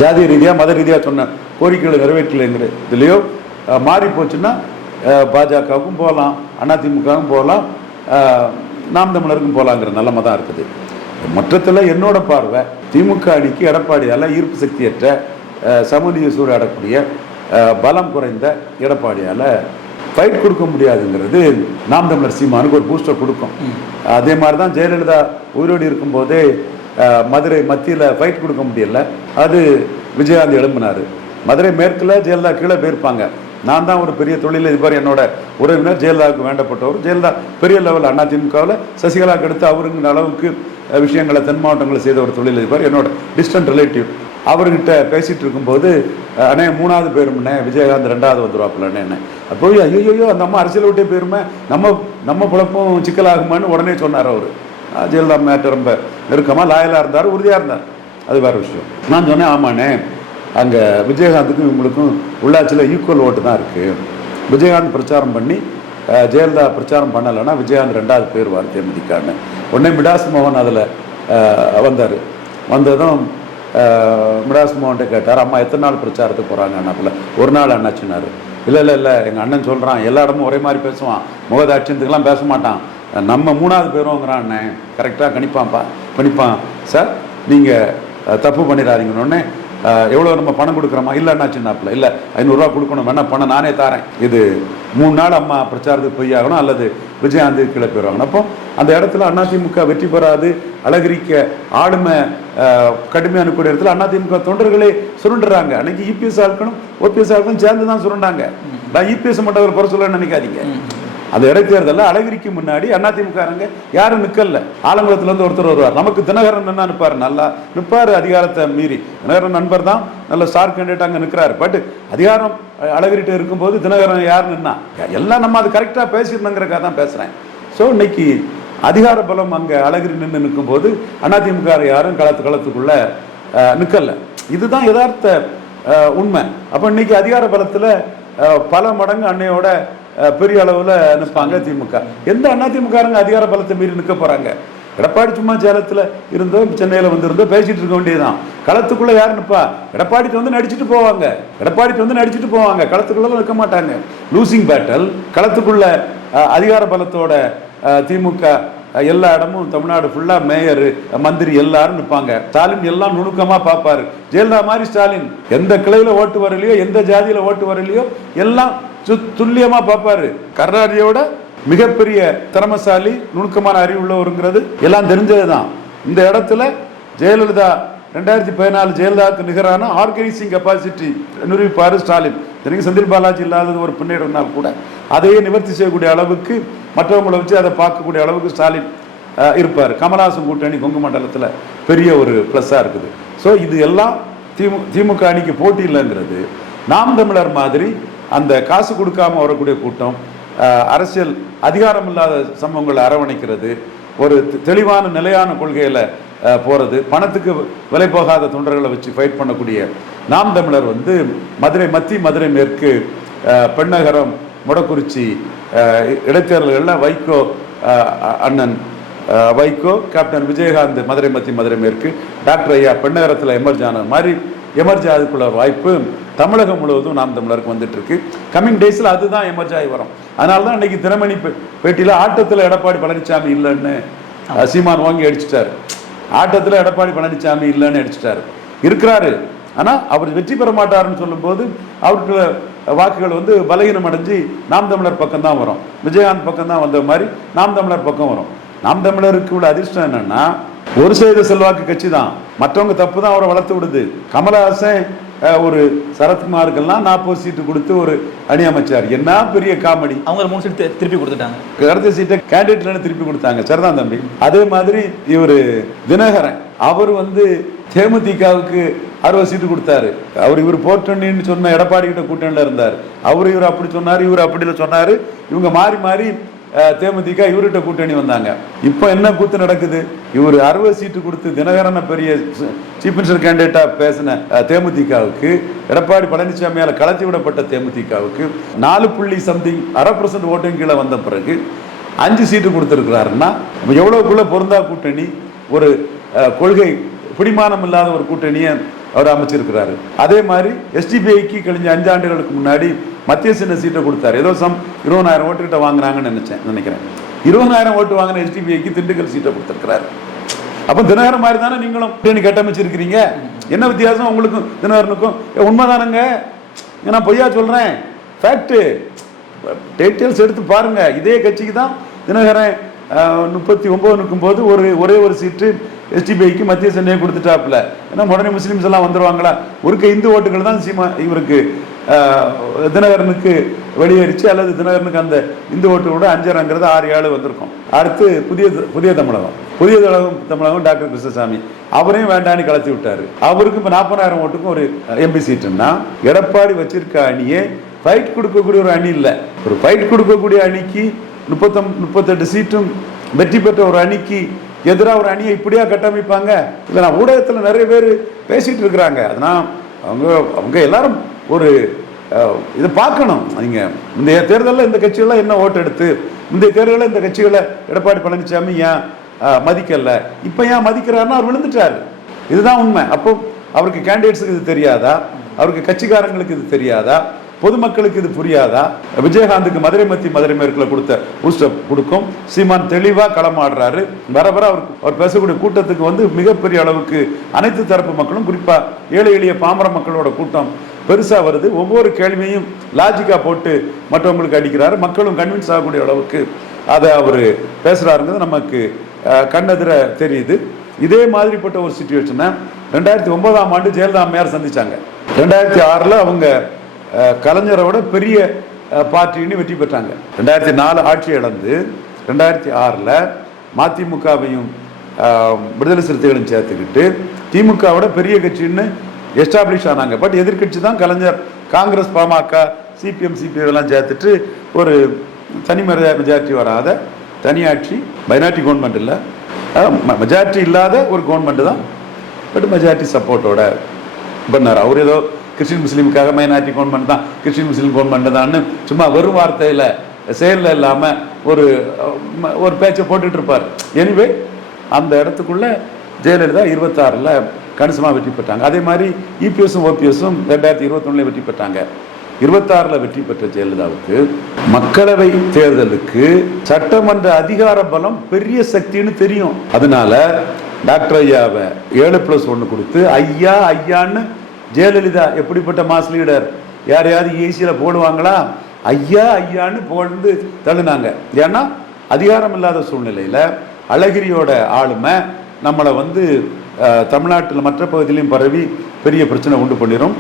ஜாதிய ரீதியாக மத ரீதியாக சொன்ன கோரிக்கைகளை நிறைவேற்றலைங்கிற இதுலேயோ மாறி போச்சுன்னா பாஜகவுக்கும் போகலாம் அதிமுகவும் போகலாம் நாம் தமிழருக்கும் போகலாங்கிற நிலைமை தான் இருக்குது. மொத்தத்தில் என்னோட பார்வை திமுக அணிக்கு எடப்பாடியால் ஈர்ப்பு சக்தியற்ற சூறாடக்கூடிய அஹ், பலம் குறைந்த எடப்பாடியால் ஃபைட் கொடுக்க முடியாதுங்கிறது நாம் தமிழர் சீமானுக்கு ஒரு பூஸ்டர் கொடுக்கும். அதே மாதிரி தான் ஜெயலலிதா உயிரோடு இருக்கும்போதே மதுரை மத்தியில் ஃபைட் கொடுக்க முடியல. அது விஜயகாந்த் எழும்பினார். மதுரை மேற்கில் ஜெயலலிதா கீழே போயிருப்பாங்க. நான் தான் ஒரு பெரிய தொழிலதிபர் என்னோட உறவினர் ஜெயலலிதாவுக்கு வேண்டப்பட்டவர். ஜெயலலிதா பெரிய லெவல் அதிமுகவில் சசிகலாவுக்கு அடுத்து அவருங்கிற அளவுக்கு விஷயங்களை தென் மாவட்டங்களில் செய்த ஒரு தொழில் அதிபர் என்னோட டிஸ்டன்ட் ரிலேட்டிவ் அவர்கிட்ட பேசிகிட்டு இருக்கும்போது அண்ணே மூணாவது பேருமுண்ணே விஜயகாந்த் ரெண்டாவது வந்துருவாப்புலண்ணே என்ன அப்போ ஐயோயோ அந்த அம்மா அரசியல் விட்டே போயிருமே. நம்ம நம்ம குழப்பம் சிக்கலாகுமான்னு உடனே சொன்னார் அவர். ஜெயலலிதா மேட்டர் ரொம்ப நெருக்கமாக லாயலாக இருந்தார் உறுதியாக இருந்தார். அது வேற விஷயம். நான் சொன்னேன் ஆமாண்ணே அங்கே விஜயகாந்துக்கும் இவங்களுக்கும் உள்ளாட்சியில் ஈக்குவல் ஓட்டு தான் இருக்குது விஜயகாந்த் பிரச்சாரம் பண்ணி ஜெயலலிதா பிரச்சாரம் பண்ணலைன்னா விஜயகாந்த் ரெண்டாவது பேர் வார் தேமுதிகான்னு உடனே மிடாஸ் மோகன் அதில் வந்தார். வந்ததும் மிடாஸ் மோகன்ட்ட கேட்டார் அம்மா எத்தனை நாள் பிரச்சாரத்துக்கு போகிறாங்க அண்ணாப்புல ஒரு நாள் அண்ணாச்சினார் இல்லை இல்லை இல்லை எங்கள் அண்ணன் சொல்கிறான் எல்லா இடமும் ஒரே மாதிரி பேசுவான். முகதாட்சியத்துக்கெல்லாம் பேச மாட்டான். நம்ம மூணாவது பேருங்கிறான் அண்ணன் கரெக்டாக கணிப்பான்ப்பா கணிப்பான். சார் நீங்கள் தப்பு பண்ணிடாதீங்கன்னு எவ்வளோ நம்ம பணம் கொடுக்குறோமா? இல்லைன்னா சின்னாப்பில் இல்லை ஐநூறுரூவா கொடுக்கணும் வேணால் பணம் நானே தாரேன். இது மூணு நாள் அம்மா பிரச்சாரத்துக்கு போய் ஆகணும் அல்லது விஜயாந்து கீழே போயிடுவாங்க அப்போ அந்த இடத்துல அதிமுக வெற்றி பெறாது அழகிரிக்க ஆளுமை கடுமையான கூடிய இடத்துல அதிமுக தொண்டர்களே சுருண்டுறாங்க. அன்னைக்கு இபிஎஸ் ஆட்களும் ஓபிஎஸ் ஆட்களும் சேர்ந்து தான் சுருண்டாங்க. நான் இபிஎஸ் மட்டும் அவர் குறை சொல்ல நினைக்காதீங்க. அந்த இடைத்தேர்தலில் அழகிரிக்கு முன்னாடி அதிமுகங்க யாரும் நிற்கல ஆலங்குளத்துலேருந்து ஒருத்தர் வருவார். நமக்கு தினகரன் என்ன நிற்பார் நல்லா நிற்பார் அதிகாரத்தை மீறி. தினகரன் நண்பர் தான். நல்ல ஸ்டார் கேண்டிடேட் அங்கே நிற்கிறார் பட் அதிகாரம் அழகிரிட்டு இருக்கும்போது தினகரன் யார் நின்னா? எல்லாம் நம்ம அது கரெக்டாக பேசிடணுங்கிறக்காக தான் பேசுகிறேன் ஸோ இன்னைக்கு அதிகார பலம் அங்கே அழகிரி நின்று நிற்கும்போது அதிமுக யாரும் களத்து களத்துக்குள்ள அஹ், இதுதான் யதார்த்த உண்மை. அப்போ இன்னைக்கு அதிகார பலத்தில் பல மடங்கு அன்னையோட பெரிய அளவில் நிற்பாங்க திமுக. எந்த அதிமுககாரங்க அதிகார பலத்தை மீறி நிற்க போகிறாங்க எடப்பாடி சும்மா சேலத்தில் இருந்தோ சென்னையில் வந்திருந்தோ பேசிகிட்டு இருக்க வேண்டியதுதான். களத்துக்குள்ளே யார் நிற்பா? எடப்பாடிக்கு வந்து நடிச்சுட்டு போவாங்க. எடப்பாடிக்கு வந்து நடிச்சுட்டு போவாங்க. களத்துக்குள்ளே நிற்க மாட்டாங்க. லூசிங் பேட்டல் களத்துக்குள்ள அதிகார பலத்தோட திமுக எல்லா இடமும் தமிழ்நாடு ஃபுல்லாக மேயர் மந்திரி எல்லாரும் நிற்பாங்க. ஸ்டாலின் எல்லாம் நுணுக்கமாக பார்ப்பாரு. ஜெயலலிதா மாதிரி ஸ்டாலின் எந்த கிளையில் ஓட்டு வரலையோ எந்த ஜாதியில் ஓட்டு வரலையோ எல்லாம் சு- துல்லியமா பார்ப்பாரு. கருணாநிதியோட மிகப்பெரிய திறமசாலி நுணுக்கமான அறிவு உள்ளவருங்கிறது எல்லாம் தெரிஞ்சதுதான். இந்த இடத்துல ஜெயலலிதா ரெண்டாயிரத்தி பதினாலு ஜெயலலிதாவுக்கு நிகரான ஆர்கனைசிங் கெப்பாசிட்டி நிரூபிப்பாரு ஸ்டாலின். எனக்கு செந்தில் பாலாஜி இல்லாதது ஒரு பின்னேறினால் கூட அதையே நிவர்த்தி செய்யக்கூடிய அளவுக்கு மற்றவங்களை வச்சு அதை பார்க்கக்கூடிய அளவுக்கு ஸ்டாலின் இருப்பார். கமலாசன் கூட்டணி கொங்கு மண்டலத்தில் பெரிய ஒரு ப்ளஸ்ஸாக இருக்குது. ஸோ இது எல்லாம் திமு திமுக அணிக்கு போட்டி இல்லைங்கிறது நாம் தமிழர் மாதிரி அந்த காசு கொடுக்காம வரக்கூடிய கூட்டம் அரசியல் அதிகாரம் இல்லாத சம்பவங்களை அரவணைக்கிறது ஒரு தெ- தெளிவான நிலையான கொள்கையில் போகிறது பணத்துக்கு விலை போகாத தொண்டர்களை வச்சு ஃபைட் பண்ணக்கூடிய நாம் தமிழர் வந்து மதுரை மத்தி மதுரை மேற்கு பெண்ணகரம் முடக்குறிச்சி இடைத்தேர்தல்களில் வைகோ அண்ணன் வைகோ கேப்டன் விஜயகாந்த் மதுரை மத்தி மதுரை மேற்கு டாக்டர் ஐயா பெண்ணகரத்தில் எமர்ஜ் மாதிரி எமர்ஜ் ஆகுதுக்குள்ள வாய்ப்பு. தமிழகம் முழுவதும் நாம் தமிழருக்கு வந்துட்டு இருக்கு கம்மிங் டேஸில் அதுதான் எமர்ஜ் ஆகி வரும். அதனால தான் இன்னைக்கு தினமணி பேட்டியில ஆட்டத்தில் எடப்பாடி பழனிசாமி இல்லைன்னு சீமான் வாங்கி அடிச்சிட்டாரு. ஆட்டத்தில் எடப்பாடி பழனிசாமி இல்லைன்னு அடிச்சிட்டாரு. இருக்கிறாரு. ஆனா அவர் வெற்றி பெற மாட்டாருன்னு சொல்லும்போது அவருக்கு வாக்குகள் வந்து பலகீனம் அடைஞ்சு நாம் தமிழர் பக்கம் தான் வரும். விஜயகாந்த் பக்கம் தான் வந்த மாதிரி நாம் தமிழர் பக்கம் வரும். நாம் தமிழருக்கு உள்ள அதிர்ஷ்டம் என்னன்னா ஒரு செய்த செல்வாக்கு கட்சி தான் மற்றவங்க தப்பு தான் அவரை வளர்த்து விடுது. கமலஹாசன் ஒரு சரத்குமாருக்கெல்லாம் நாற்பது சீட்டு கொடுத்து ஒரு அணி அமைச்சார். என்ன பெரிய காமெடி. அவங்க மூணு சீட் தி- திருப்பி கொடுத்துட்டாங்க. அடுத்த சீட்டை கேண்டிடேட்ல திருப்பி கொடுத்தாங்க. சரிதான் தம்பி. அதே மாதிரி இவர் தினகரன் அவர் வந்து தேமுதிகவுக்கு அறுபது சீட்டு கொடுத்தாரு. அவர் இவர் போட்டணின்னு சொன்ன எடப்பாடி கிட்ட கூட்டணியில் இருந்தார். அவர் இவர் அப்படி சொன்னார் இவர் அப்படி சொன்னாரு. இவங்க மாறி மாறி தேமுதிக இவர்கிட்ட கூட்டணி வந்தாங்க. இப்போ என்ன கூத்து நடக்குது? இவர் அறுபது சீட்டு கொடுத்து தினகரனை பெரிய சீஃப் மினிஸ்டர் கேண்டிடேட்டா பேசின தேமுதிகவுக்கு எடப்பாடி பழனிசாமியால் கலத்தி விடப்பட்ட தேமுதிகவுக்கு நாலு புள்ளி சம்திங் அரை பர்சன்ட் ஓட்டும் கீழே வந்த பிறகு அஞ்சு சீட்டு கொடுத்துருக்கிறாருன்னா எவ்வளோக்குள்ளே பொருந்தா கூட்டணி? ஒரு கொள்கை பிடிமானம் இல்லாத ஒரு கூட்டணியை அவர் அமைச்சிருக்கிறாரு. அதே மாதிரி எஸ்டிபிஐக்கு கழிஞ்ச அஞ்சாண்டுகளுக்கு முன்னாடி மத்திய சின்ன சீட்டை கொடுத்தாரு. ஏதோ சம் இருபதாயிரம் ஓட்டு கிட்ட வாங்குறாங்கன்னு நினைச்சேன் நினைக்கிறேன். இருபதாயிரம் ஓட்டு வாங்கின எஸ்டிபிஐக்கு திண்டுக்கல் சீட்டை கொடுத்துருக்கிறாரு. அப்ப தினகரன் மாதிரி தானே நீங்களும் கூட்டணி கட்டமைச்சிருக்கிறீங்க? என்ன வித்தியாசம் உங்களுக்கும் தினகரனுக்கும்? ஏ, உண்மைதானங்க? நான் பொய்யா சொல்றேன். ஃபேக்ட்டு டீட்டெயில்ஸ் எடுத்து பாருங்க. இதே கட்சிக்கு தான் தினகரன் முப்பத்தி ஒன்பதுக்கும் போது ஒரு ஒரே ஒரு சீட்டு எஸ்டிபிஐக்கு மத்திய சென்னையை கொடுத்துட்டாப்புல. ஏன்னா உடனே முஸ்லீம்ஸ் எல்லாம் வந்துருவாங்களா? ஒருக்க இந்து ஓட்டுகள் தான் சீமா இவருக்கு. தினகரனுக்கு வெளியேறிச்சு அல்லது தினகரனுக்கு அந்த இந்து ஓட்டு கூட அஞ்சரைங்கிறது ஆறு ஏழு வந்திருக்கும். அடுத்து புதிய புதிய தமிழகம். புதிய தமிழகம் தமிழகம் டாக்டர் கிருஷ்ணசாமி. அவரையும் வேண்டான்னு கலத்தி விட்டாரு. அவருக்கு இப்போ நாற்பதாயிரம் ஓட்டுக்கும் ஒரு எம்பி சீட்டுன்னா எடப்பாடி வச்சிருக்க அணியே ஃபைட் கொடுக்கக்கூடிய ஒரு அணி இல்லை. ஒரு ஃபைட் கொடுக்கக்கூடிய அணிக்கு முப்பத்தொம் முப்பத்தெட்டு சீட்டும் வெற்றி பெற்ற ஒரு அணிக்கு எதிராக ஒரு அணியை இப்படியா கட்டமைப்பாங்க? இதை நான் ஊடகத்தில் நிறைய பேர் பேசிகிட்டு இருக்கிறாங்க. அதனால் அவங்க அவங்க எல்லாரும் ஒரு இதை பார்க்கணும். நீங்கள் முந்தைய தேர்தலில் இந்த கட்சிகள்லாம் என்ன ஓட்டு எடுத்து முந்தைய தேர்தலில் இந்த கட்சிகளை எடப்பாடி பழனிசாமி ஏன் மதிக்கலை? இப்போ ஏன் மதிக்கிறாருன்னா அவர் விழுந்துட்டார். இதுதான் உண்மை. அப்போ அவருக்கு கேண்டிடேட்ஸுக்கு இது தெரியாதா? அவருக்கு கட்சிக்காரங்களுக்கு இது தெரியாதா? பொதுமக்களுக்கு இது புரியாதா? விஜயகாந்துக்கு மதுரை மத்தி மதுரை மேற்கில் கொடுத்த பூஸ்டப் கொடுக்கும். சீமான் தெளிவாக களமாடுறாரு வர வர அவர் அவர் பேசக்கூடிய கூட்டத்துக்கு வந்து மிகப்பெரிய அளவுக்கு அனைத்து தரப்பு மக்களும் குறிப்பாக ஏழை எளிய பாமர மக்களோட கூட்டம் பெருசாக வருது. ஒவ்வொரு கேள்வியையும் லாஜிக்கா போட்டு மற்றவங்களுக்கு அடிக்கிறாரு மக்களும் கன்வின்ஸ் ஆகக்கூடிய அளவுக்கு அதை அவர் பேசுகிறாருங்கிறது நமக்கு அஹ், கண்ணெதிர தெரியுது. இதே மாதிரிப்பட்ட ஒரு சுச்சுவேஷனை ரெண்டாயிரத்தி ஒன்பதாம் ஆண்டு ஜெயலலிதா அம்மையார் சந்தித்தாங்க ரெண்டாயிரத்தி ஆறில் அவங்க கலைஞரோட பெரிய பார்ட்டின்னு வெற்றி பெற்றாங்க. ரெண்டாயிரத்தி நாலு ஆட்சி இழந்து ரெண்டாயிரத்தி ஆறில் மதிமுகவையும் விடுதலை சிறுத்தைகளையும் சேர்த்துக்கிட்டு திமுகவோட பெரிய கட்சின்னு எஸ்டாப்ளிஷ் ஆனாங்க. பட் எதிர்கட்சி தான் கலைஞர் காங்கிரஸ் பாமக சிபிஎம் சிபிஐ எல்லாம் சேர்த்துட்டு ஒரு தனி மெஜாரிட்டி வராத தனியாட்சி மைனாரிட்டி கவர்மெண்ட் இல்லை. மெஜாரிட்டி இல்லாத ஒரு கவர்மெண்ட் தான். பட் மெஜாரிட்டி சப்போர்ட்டோட பண்ணார். அவர் ஏதோ கிறிஸ்டின் முஸ்லீமுக்காக மைனாரிட்டி கவர்மெண்ட் தான். கிறிஸ்டின் முஸ்லீம் கவர்மெண்ட் தான்னு சும்மா வெறும் வார்த்தையில் செயலில் இல்லாமல் ஒரு ஒரு பேச்சை போட்டுட்டு இருப்பார். எனிவே அந்த இடத்துக்குள்ளே ஜெயலலிதா இருபத்தாறில் கணிசமாக வெற்றி பெற்றாங்க. அதே மாதிரி இபிஎஸும் ஓபிஎஸும் ரெண்டாயிரத்தி இருபத்தொன்னுல வெற்றி பெற்றாங்க. இருபத்தாறில் வெற்றி பெற்ற ஜெயலலிதாவுக்கு மக்களவை தேர்தலுக்கு சட்டமன்ற அதிகார பலம் பெரிய சக்தின்னு தெரியும். அதனால டாக்டர் ஐயாவை ஏழு பிளஸ் ஒன்று கொடுத்து ஐயா ஐயான்னு ஜெயலலிதா எப்படிப்பட்ட மாஸ் லீடர்? யாரையாவது ஈஸியில் போடுவாங்களா? ஐயா ஐயான்னு போடுந்து தள்ளுனாங்க. ஏன்னா அதிகாரம் இல்லாத சூழ்நிலையில் அழகிரியோட ஆளுமை நம்மளை வந்து தமிழ்நாட்டில் மற்ற பகுதியிலையும் பரவி பெரிய பிரச்சனை உண்டு பண்ணிடும்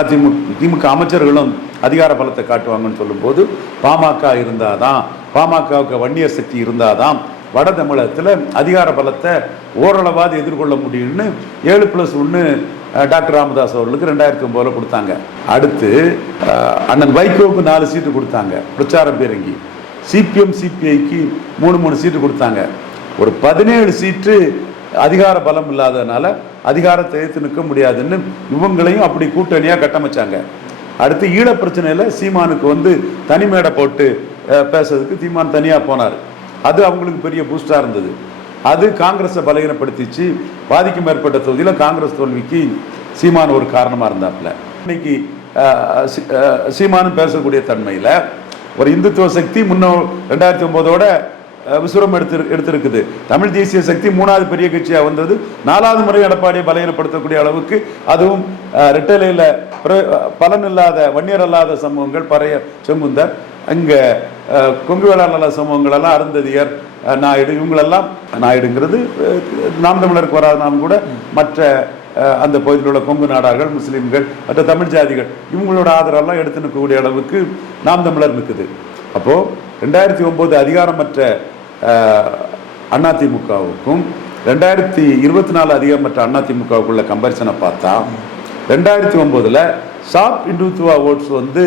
அதிமுக திமுக அமைச்சர்களும் அதிகார பலத்தை காட்டுவாங்கன்னு சொல்லும்போது பாமக இருந்தாதான் பாமகவுக்கு வன்னிய சக்தி இருந்தால் தான் வட தமிழகத்தில் அதிகார பலத்தை ஓரளவாது எதிர்கொள்ள முடியும்னு ஏழு ப்ளஸ் ஒன்று டாக்டர் ராமதாஸ் அவர்களுக்கு ரெண்டாயிரத்தி ஒம்போதில் கொடுத்தாங்க. அடுத்து அண்ணன் வைகோவுக்கு நாலு சீட்டு கொடுத்தாங்க பிரச்சாரம் பேரங்கி. சிபிஎம் சிபிஐக்கு மூணு மூணு சீட்டு கொடுத்தாங்க. ஒரு பதினேழு சீட்டு அதிகார பலம் இல்லாததுனால அதிகாரத்தை எடுத்து நிற்க முடியாதுன்னு இவங்களையும் அப்படி கூட்டணியாக கட்டமைச்சாங்க. அடுத்து ஈழ பிரச்சனையில் சீமானுக்கு வந்து தனி மேடை போட்டு பேசுறதுக்கு சீமான் தனியாக போனார். அது அவங்களுக்கு பெரிய பூஸ்டாக இருந்தது. அது காங்கிரஸை பலகீனப்படுத்திச்சு. பாதிக்கும் மேற்பட்ட தொகுதியில் காங்கிரஸ் தோல்விக்கு சீமான் ஒரு காரணமாக இருந்தாப்புல. இன்னைக்கு சீமானும் பேசக்கூடிய தன்மையில் ஒரு இந்துத்துவ சக்தி முன்னோ ரெண்டாயிரத்தி ஒம்போதோட விசுரம் எடுத்து எடுத்திருக்குது. தமிழ் தேசிய சக்தி மூணாவது பெரிய கட்சியாக வந்தது. நாலாவது முறை எடப்பாடியை பலகீனப்படுத்தக்கூடிய அளவுக்கு அதுவும் ரிட்டலையில் பலன் இல்லாத வன்னியர் அல்லாத சமூகங்கள் பறைய செங்குந்தர் அங்கே கொங்கு வேளாண் சமூகங்கள் எல்லாம் அருந்ததியர் நாயுடு இவங்களெல்லாம் நாயுடுங்கிறது நாம் தமிழருக்கு வராதனாலும் கூட மற்ற அந்த பகுதியில் உள்ள கொங்கு நாடார்கள் முஸ்லீம்கள் மற்ற தமிழ் ஜாதிகள் இவங்களோட ஆதரவெல்லாம் எடுத்து நிற்கக்கூடிய அளவுக்கு நாம் தமிழர் நிற்குது. அப்போது ரெண்டாயிரத்தி ஒம்பது அதிகாரமற்ற அதிமுகவுக்கும் ரெண்டாயிரத்தி இருபத்தி நாலு அதிகாரமற்ற அதிமுகவுக்குள்ள கம்பேரிசனை பார்த்தா ரெண்டாயிரத்தி ஒன்பதுல சாப் இந்துத்துவா ஓட்ஸ் வந்து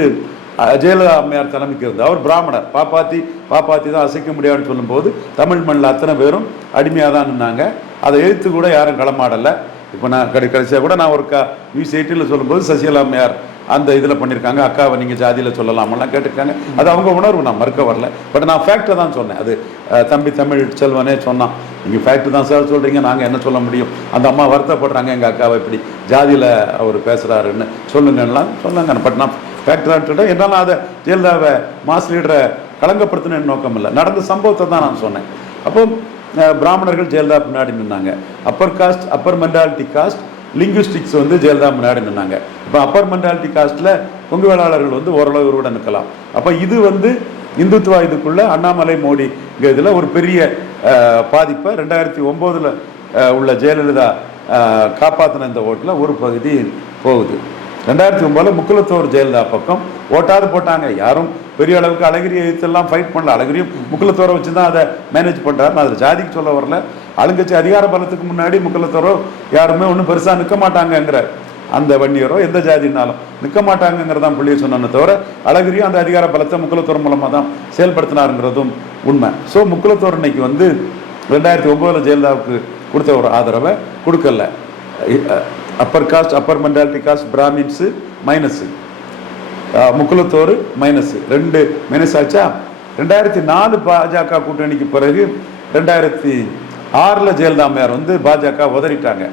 ஜெயலலிதா அம்மையார் தலைமைக்கு இருந்தார் அவர் பிராமணர். பாப்பாத்தி பாப்பாத்தி தான் அசைக்க முடியாதுன்னு சொல்லும்போது தமிழ் மண்ணில் அத்தனை பேரும் அடிமையாக தான் நின்னாங்க. அதை எழுத்து கூட யாரும் களமாடலை. இப்போ நான் கடை கடைசியாக கூட நான் ஒரு கா நியூஸ் எயிட்டில் சொல்லும்போது சசிகலா அம்மையார் அந்த இதில் பண்ணியிருக்காங்க அக்காவை நீங்கள் ஜாதியில் சொல்லலாமெல்லாம் கேட்டிருக்காங்க. அது அவங்க உணர்வு. நான் மறுக்க வரல. பட் நான் ஃபேக்டை தான் சொன்னேன். அது தம்பி தமிழ் செல்வனே சொன்னான். நீங்கள் ஃபேக்ட் தான் சார் சொல்கிறீங்க நாங்கள் என்ன சொல்ல முடியும்? அந்த அம்மா வருத்தப்படுறாங்க. எங்கள் அக்காவை இப்படி ஜாதியில் அவர் பேசுகிறாருன்னு சொல்லுங்கலாம் சொன்னாங்க. பட் நான் ஃபேக்ட் சொல்லிட்டேன் என்னால் அதை ஜெயலலிதாவை மாஸ் லீடரை களங்கப்படுத்தின நோக்கம் இல்லை. நடந்த சம்பவத்தை தான் நான் சொன்னேன். அப்போ பிராமணர்கள் ஜெயலலிதா பின்னாடி நின்னாங்க. Upper caste upper mentality caste linguistics வந்து ஜெயலலிதா முன்னாடி நின்னாங்க. இப்போ அப்பர் மென்டாலிட்டி காஸ்ட்டில் கொங்கு வேளாளர்கள் வந்து ஓரளவு கூட நிற்கலாம். அப்போ இது வந்து இந்துத்துவா இதுக்குள்ள அண்ணாமலை மோடி இதில் ஒரு பெரிய பாதிப்பை ரெண்டாயிரத்தி ஒம்போதில் உள்ள ஜெயலலிதா காப்பாற்றின இந்த ஓட்டில் ஒரு பகுதி போகுது. ரெண்டாயிரத்தி ஒம்போதில் முக்குலத்தோர் ஜெயலலிதா பக்கம் ஓட்டாது போட்டாங்க. யாரும் பெரிய அளவுக்கு அழகிரி எதிர்த்தெல்லாம் ஃபைட் பண்ணல. அழகிரியும் முக்குலத்தோரை வச்சு தான் அதை மேனேஜ் பண்ணுறாரு நான் அதில் ஜாதிக்கு சொல்ல வரல. ஆளுங்கட்சி அதிகார பலத்துக்கு முன்னாடி முக்கலத்தரோ யாருமே ஒன்றும் பெருசாக நிற்க மாட்டாங்கங்கிற அந்த வன்னியரோ எந்த ஜாதினாலும் நிற்க மாட்டாங்கங்கிறதான் புள்ளிய சொன்னே தவிர அழகிரியும் அந்த அதிகார பலத்தை முக்குலத்தோர் மூலமாக தான் செயல்படுத்தினாருங்கிறதும் உண்மை. ஸோ முக்குலத்தோர் இன்னைக்கு வந்து ரெண்டாயிரத்தி ஒம்போதில் ஜெயலலிதாவுக்கு கொடுத்த ஒரு ஆதரவை கொடுக்கல. Upper caste upper mentality caste Brahmins minus Mukkulathor minus ரெண்டு மைனஸ் ஆச்சா? ரெண்டாயிரத்தி நாலு பாஜக கூட்டணிக்கு பிறகு ரெண்டாயிரத்தி ஆறில் ஜெயலலிதாமையார் வந்து பாஜக உதறிட்டாங்க.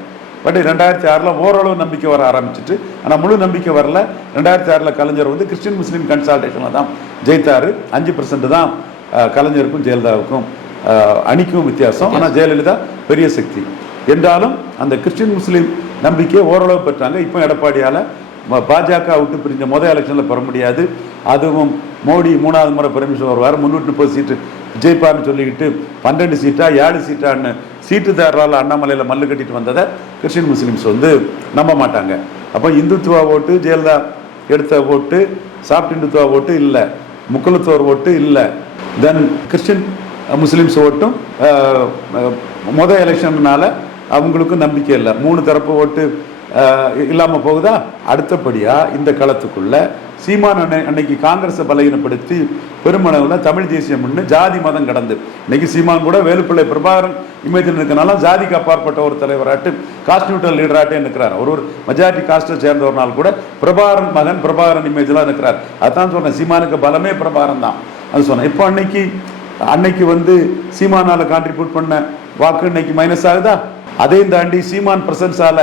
பட் ரெண்டாயிரத்தி ஆறில் ஓரளவு நம்பிக்கை வர ஆரம்பிச்சிட்டு ஆனால் முழு நம்பிக்கை வரல. ரெண்டாயிரத்தி ஆறில் கலைஞர் வந்து கிறிஸ்டின் முஸ்லீம் கன்சால்டேஷனில் தான் ஜெயித்தார். அஞ்சு பர்சன்ட் தான் கலைஞருக்கும் ஜெயலலிதாவுக்கும் அணிக்கும் வித்தியாசம். ஆனால் ஜெயலலிதா பெரிய சக்தி. என்றாலும் அந்த கிறிஸ்டின் முஸ்லீம் நம்பிக்கையை ஓரளவு பெற்றாங்க. இப்போ எடப்பாடியால் பாஜக விட்டு பிரிஞ்ச முதல் எலெக்ஷனில் பெற முடியாது. அதுவும் மோடி மூணாவது முறை பெர்மிஷன் வருவார். முன்னூற்றி முப்பது சீட்டு ஜெயிப்பார்னு சொல்லிக்கிட்டு பன்னெண்டு சீட்டா ஏழு சீட்டான்னு சீட்டு தேர்தலால் அண்ணாமலையில் மல்லு கட்டிட்டு வந்ததை கிறிஸ்டின் முஸ்லீம்ஸ் வந்து நம்ப மாட்டாங்க. அப்போ இந்துத்துவா ஓட்டு ஜெயலலிதா எடுத்த ஓட்டு சாப்ட் இந்துத்துவா ஓட்டு இல்லை முக்குலத்தோர் ஓட்டு இல்லை. தென் கிறிஸ்டின் முஸ்லீம்ஸ் ஓட்டும் மொதல் முத எலெக்ஷன்னால அவங்களுக்கும் நம்பிக்கை இல்லை. மூணு தரப்பு ஓட்டு இல்லாமல் போகுதா? அடுத்தபடியாக இந்த காலத்துக்குள்ளே சீமான் அன்னை அன்னைக்கு காங்கிரஸை பலகீனப்படுத்தி பெருமளவில் தமிழ் தேசியம் தேசியம்னு ஜாதி மதம் கடந்து. இன்னைக்கு சீமான் கூட வேலுப்பிள்ளை பிரபாகரன் இமேஜில் இருக்கனால ஜாதிக்கு அப்பாற்பட்ட ஒரு தலைவராட்டு காஸ்ட் நியூட்ரல் லீடராட்டே இருக்கிறார் ஒரு ஒரு மெஜாரிட்டி காஸ்ட்டை சேர்ந்தவர்னால் கூட பிரபாகரன் மகன் பிரபாகரன் இமேஜ்லாம் இருக்கிறார் அதான் சொன்னேன் சீமானுக்கு பலமே பிரபாகரன் தான். அது சொன்னேன் இப்போ அன்னைக்கு அன்னைக்கு வந்து சீமானால கான்ட்ரிபியூட் பண்ண வாக்கு இன்னைக்கு மைனஸ் ஆகுதா? அதையும் தாண்டி சீமான் பிரசன்ஸால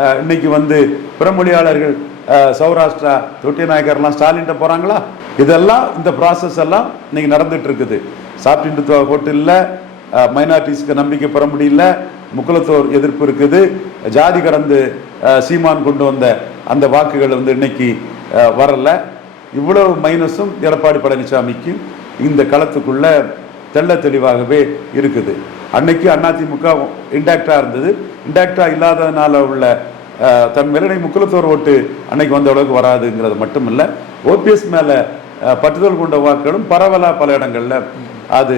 அஹ், இன்னைக்கு வந்து பிறமொழியாளர்கள் சௌராஷ்டிரா தொட்டி நாயக்கர்லாம் ஸ்டாலின்ட்ட போகிறாங்களா இதெல்லாம் இந்த ப்ராசஸ் எல்லாம் இன்னைக்கு நடந்துட்டு இருக்குது சாப்ட் இந்துத்துவ மைனாரிட்டிஸ்க்கு நம்பிக்கை பெற முடியல முக்குலத்தோர் எதிர்ப்பு இருக்குது. ஜாதி கடந்து சீமான் கொண்டு வந்த அந்த வாக்குகள் வந்து இன்னைக்கு வரலை. இவ்வளவு மைனஸும் எடப்பாடி பழனிசாமிக்கு இந்த களத்துக்குள்ள தெள்ள தெளிவாகவே இருக்குது. அன்னைக்கு அதிமுக இன்டாக்டாக இருந்தது. இன்டாக்டாக இல்லாததுனால உள்ள தன் மேலடை முக்குலத்தோர் ஓட்டு அன்னைக்கு வந்த அளவுக்கு வராதுங்கிறது மட்டும் இல்லை ஓபிஎஸ் மேலே அஹ், பற்றுதல் கொண்ட வாக்குகளும் பரவலாக பல இடங்களில் அது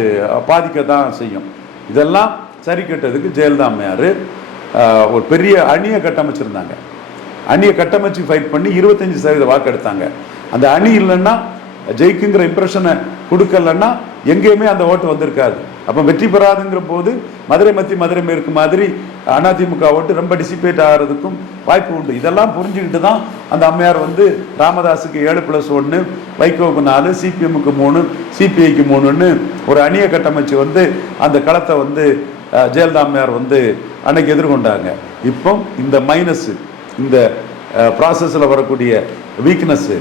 பாதிக்க தான் செய்யும். இதெல்லாம் சரி கட்டதுக்கு ஜெயலலிதா அம்மையார் ஒரு பெரிய அணியை கட்டமைச்சிருந்தாங்க. அணியை கட்டமைச்சு ஃபைட் பண்ணி இருபத்தஞ்சி சதவீத வாக்கு எடுத்தாங்க. அந்த அணி இல்லைன்னா ஜெயிக்குங்கிற இம்ப்ரெஷனை கொடுக்கலன்னா எங்கேயுமே அந்த ஓட்டு வந்திருக்காது. அப்போ வெற்றி பெறாதுங்கிற போது மதுரை மத்தி மதுரை மேற்கு மாதிரி அதிமுக ஓட்டு ரொம்ப டிசிபேட் ஆகிறதுக்கும் வாய்ப்பு உண்டு. இதெல்லாம் புரிஞ்சுக்கிட்டு தான் அந்த அம்மையார் வந்து ராமதாஸுக்கு ஏழு ப்ளஸ் ஒன்று வைகோவுக்கு நாலு சிபிஎம்முக்கு மூணு சிபிஐக்கு மூணுன்னு ஒரு அணியை கட்டமைச்சு வந்து அந்த களத்தை வந்து ஜெயலலிதா அம்மையார் வந்து அன்னைக்கு எதிர்கொண்டாங்க. இப்போ இந்த மைனஸ் இந்த ப்ராசஸில் வரக்கூடிய வீக்னஸ்ஸு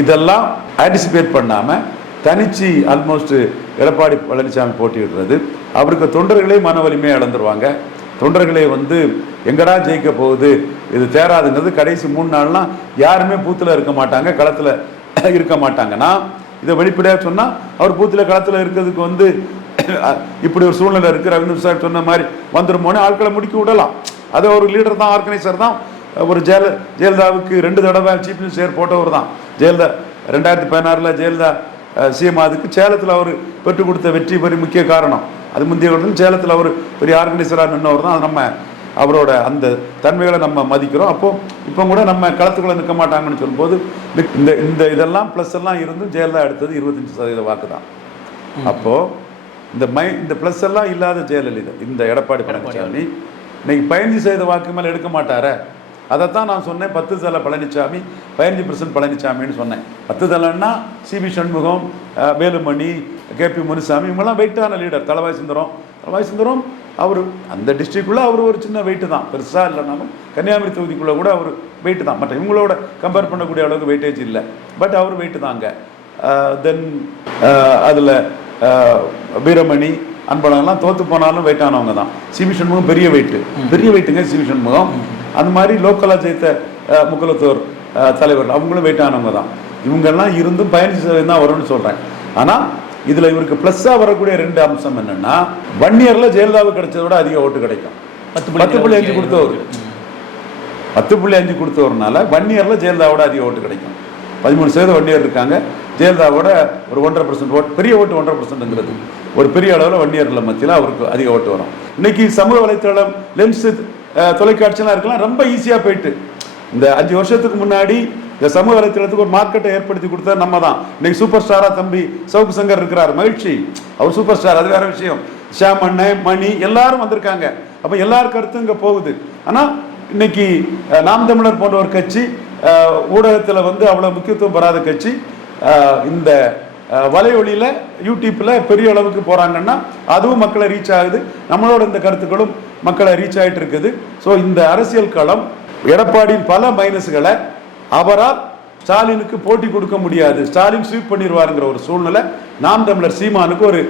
இதெல்லாம் ஆன்டிசிபேட் பண்ணாமல் தனிச்சு ஆல்மோஸ்ட் எடப்பாடி பழனிசாமி போட்டியிடுறது. அவருக்கு தொண்டர்களே மன வலிமையை இழந்துருவாங்க. தொண்டர்களே வந்து எங்கடா ஜெயிக்க போகுது? இது தேராதுங்கிறது கடைசி மூணு நாள்லாம் யாருமே பூத்தில் இருக்க மாட்டாங்க களத்தில் இருக்க மாட்டாங்கன்னா இதை வெளிப்படையாக சொன்னால் அவர் பூத்தில் களத்தில் இருக்கிறதுக்கு வந்து இப்படி ஒரு சூழ்நிலை இருக்கு ரவீந்திர சார் சொன்ன மாதிரி வந்துருமோன்னு ஆட்களை முடிக்க விடலாம். அது ஒரு லீடர் தான் ஆர்கனைசர் தான். ஒரு ஜெயல ஜெயலலிதாவுக்கு ரெண்டு தடவை சீஃப் மினிஸ்டர் போட்டவர் தான். ஜெயலலிதா ரெண்டாயிரத்தி பதினாறில் ஜெயலலிதா சிஎம் அதுக்கு சேலத்தில் அவர் பெற்றுக் கொடுத்த வெற்றி பெரிய முக்கிய காரணம். அது முந்தைய வருடம் சேலத்தில் அவர் பெரிய ஆர்கனைசராக நின்றவர் தான். அது நம்ம அவரோட அந்த தன்மைகளை நம்ம மதிக்கிறோம். அப்போ இப்போ கூட நம்ம களத்துக்குள்ள நிற்க மாட்டாங்கன்னு சொல்லும்போது இந்த இந்த இதெல்லாம் ப்ளஸ் எல்லாம் இருந்தும் ஜெயலலிதா எடுத்தது இருபத்தஞ்சு சதவீத வாக்கு தான். அப்போ இந்த மை இந்த ப்ளஸ் எல்லாம் இல்லாத ஜெயலலிதா இந்த எடப்பாடி பழனிசாமி இன்னைக்கு பதினஞ்சு சதவீத வாக்கு மேலே எடுக்க மாட்டாரே. அதைத்தான் நான் சொன்னேன் பத்து தலை பழனிசாமி பதினஞ்சு பர்சன்ட் பழனிசாமின்னு சொன்னேன். பத்து தலைன்னா C V Shanmugam Velumani K P Munusamy இவங்கெல்லாம் வெயிட்டான லீடர் தலவாய் சுந்தரம். தலவாய் சுந்தரம் அவர் அந்த டிஸ்ட்ரிக்டுள்ளே அவர் ஒரு சின்ன வெயிட்டு தான். பெருசாக இல்லைனாலும் கன்னியாகுமரி தொகுதிக்குள்ளே கூட அவர் வெயிட்டு தான். மற்ற இவங்களோட கம்பேர் பண்ணக்கூடிய அளவுக்கு வெயிட்டேஜ் இல்லை. பட் அவர் வெயிட்டு தாங்க தென் அதில் வீரமணி அன்பழகம்லாம் தோத்து போனாலும் வெயிட்டானவங்க தான். சிவி சண்முகம் பெரிய வெயிட்டு பெரிய வெயிட்டுங்க சிவி சண்முகம். அந்த மாதிரி லோக்கலாக ஜெயித்த முக்குலத்தோர் தலைவர் அவங்களும் வெயிட்டானவங்க தான். இவங்கெல்லாம் இருந்தும் பதினஞ்சு சதவீதம் தான் வரும்னு சொல்கிறேன் ஆனால் இதில் இவருக்கு ப்ளஸ்ஸாக வரக்கூடிய ரெண்டு அம்சம் என்னன்னா ஒன் இயரில் ஜெயலலிதாவுக்கு கிடைச்சதை விட அதிக ஓட்டு கிடைக்கும். பத்து புள்ளி பத்து புள்ளி அஞ்சு கொடுத்தவர். பத்து புள்ளி அஞ்சு கொடுத்தவரனால வன்னியரில் ஜெயலலிதாவோட அதிக ஓட்டு கிடைக்கும். பதிமூணு சதவீதம் வன்னியர் இருக்காங்க. ஜெயலலிதாவோட ஒரு ஒன்றரை பர்சன்ட் ஓட்டு பெரிய ஓட்டு ஒன்றரை பர்சன்ட்ங்கிறது ஒரு பெரிய அளவில் வன்னியர்கள் மத்தியில் அவருக்கு அதிக ஓட்டு வரும். இன்னைக்கு சமூக வலைத்தளம் லென்ஸ் தொலைக்காட்சியெல்லாம் இருக்கலாம். ரொம்ப ஈஸியாக போயிட்டு. இந்த அஞ்சு வருஷத்துக்கு முன்னாடி இந்த சமூக வலைத்தளத்துக்கு ஒரு மார்க்கெட்டை ஏற்படுத்தி கொடுத்தா நம்ம தான் இன்னைக்கு சூப்பர் ஸ்டாரா தம்பி சவுக்கு சங்கர் இருக்கிறார். மகிழ்ச்சி. அவர் சூப்பர் ஸ்டார் அது வேற விஷயம். ஷியாம் அண்ணன் மணி எல்லாரும் வந்திருக்காங்க. அப்போ எல்லார் கருத்தும் இங்கே போகுது. ஆனால் இன்னைக்கு நாம் தமிழர் போன்ற ஒரு கட்சி ஊடகத்தில் வந்து அவ்வளோ முக்கியத்துவம் பெறாத கட்சி இந்த அஹ், வலைவழியில் யூடியூப்பில் பெரிய அளவுக்கு போகிறாங்கன்னா அதுவும் மக்களை ரீச் ஆகுது. நம்மளோட இந்த கருத்துக்களும் மக்களை ரீச் ஆகிட்டு இருக்குது. ஸோ இந்த அரசியல் களம் எடப்பாடியின் பல மைனஸ்களை அவரால் ஸ்டாலினுக்கு போட்டி கொடுக்க முடியாது. ஸ்டாலின் ஸ்வீப் பண்ணிடுவாருங்கிற ஒரு சூழ்நிலை நாம் தமிழர் சீமானுக்கு ஒரு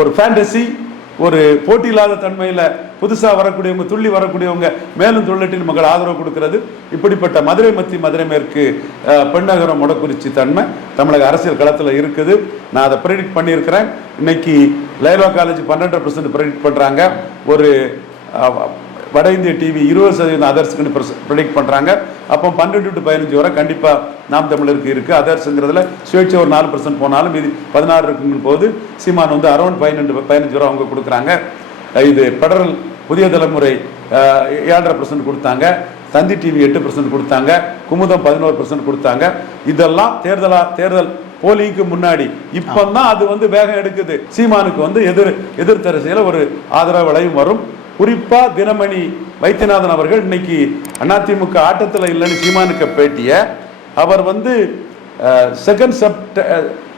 ஒரு ஃபேண்டசி ஒரு போட்டி இல்லாத தன்மையில் புதுசாக வரக்கூடியவங்க துள்ளி வரக்கூடியவங்க மேலும் துள்ளட்டின் மக்கள் ஆதரவு கொடுக்கிறது. இப்படிப்பட்ட மதுரை மத்தி மதுரை மேற்கு பெண்ணகரம் முடக்குறிச்சி தன்மை தமிழக அரசியல் களத்தில் இருக்குது. நான் அதை ப்ரெடிக்ட் பண்ணியிருக்கிறேன். இன்னைக்கு லைலா காலேஜ் பன்னெண்டு பர்சன்ட் ப்ரெடிக்ட் பண்ணுறாங்க ஒரு வட இந்திய டிவி இருபது சதவீதம் அதர்ஸுக்குன்னு ப்ரொடிக்ட் பண்ணுறாங்க அப்போ பன்னெண்டு டு பதினஞ்சு வரை கண்டிப்பாக நாம் தமிழருக்கு இருக்குது அதர்ஸுங்கிறதுல சுயேட்சை ஒரு நாலு பர்சன்ட் போனாலும் இது பதினாறு இருக்குங்கும் போது சீமான் வந்து அரௌண்ட் பதினெண்டு பதினஞ்சு ரூபா அவங்க கொடுக்குறாங்க. இது பெடரல் புதிய தலைமுறை ஏழரை பர்சன்ட் கொடுத்தாங்க. தந்தி டிவி எட்டு பர்சன்ட் கொடுத்தாங்க. குமுதம் பதினோரு பர்சன்ட் கொடுத்தாங்க. இதெல்லாம் தேர்தலா தேர்தல் போலிங்க்கு முன்னாடி. இப்போ தான் அது வந்து வேகம் எடுக்குது. சீமானுக்கு வந்து எதிர் எதிர்த்தரசியில் ஒரு ஆதரவு விளையும் வரும். குறிப்பா தினமணி வைத்தியநாதன் அவர்கள் இன்னைக்கு அதிமுக ஆட்டத்தில் இல்லைன்னு சீமானுக்கு பேட்டிய அவர் வந்து செகண்ட் சப்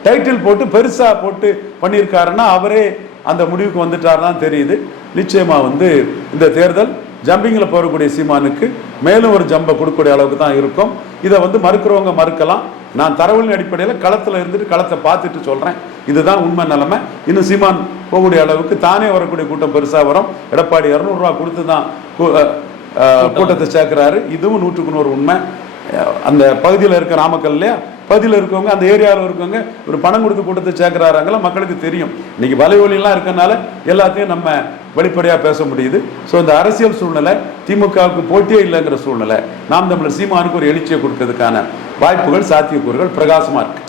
டைட்டில் போட்டு பெருசா போட்டு பண்ணியிருக்காருன்னா அவரே அந்த முடிவுக்கு வந்துட்டார் தான் தெரியுது. நிச்சயமா வந்து இந்த தேர்தல் ஜம்பிங்கில் போகக்கூடிய சீமானுக்கு மேலும் ஒரு ஜம்பை கொடுக்கக்கூடிய அளவுக்கு தான் இருக்கும். இதை வந்து மறுக்கிறவங்க மறுக்கலாம். நான் தரவுகளின் அடிப்படையில் களத்தில் இருந்துட்டு களத்தை பார்த்துட்டு சொல்கிறேன் இதுதான் உண்மை நிலைமை. இன்னும் சீமான் போகக்கூடிய அளவுக்கு தானே வரக்கூடிய கூட்டம் பெருசாக வரும். எடப்பாடி இரநூறுவா கொடுத்து தான் கூட்டத்தை சேர்க்குறாரு. இதுவும் நூற்றுக்கு நூறு உண்மை. அந்த பகுதியில் இருக்க நாமக்கல் இல்லையா? பகுதியில் இருக்கவங்க அந்த ஏரியாவில் இருக்கவங்க ஒரு பணம் கொடுத்து கூட்டத்தை சேர்க்குறாருங்களாம் மக்களுக்கு தெரியும். இன்னைக்கு வலைவலிலாம் இருக்கனால எல்லாத்தையும் நம்ம வெளிப்படையாக பேச முடியுது. ஸோ இந்த அரசியல் சூழ்நிலை திமுகவுக்கு போட்டியே இல்லைங்கிற சூழ்நிலை. நாம் தமிழர் சீமானுக்கு ஒரு எழுச்சியை கொடுக்கறதுக்கான வாய்ப்புகள் சாத்தியக்கூறுகள் பிரகாசமாக இருக்கு.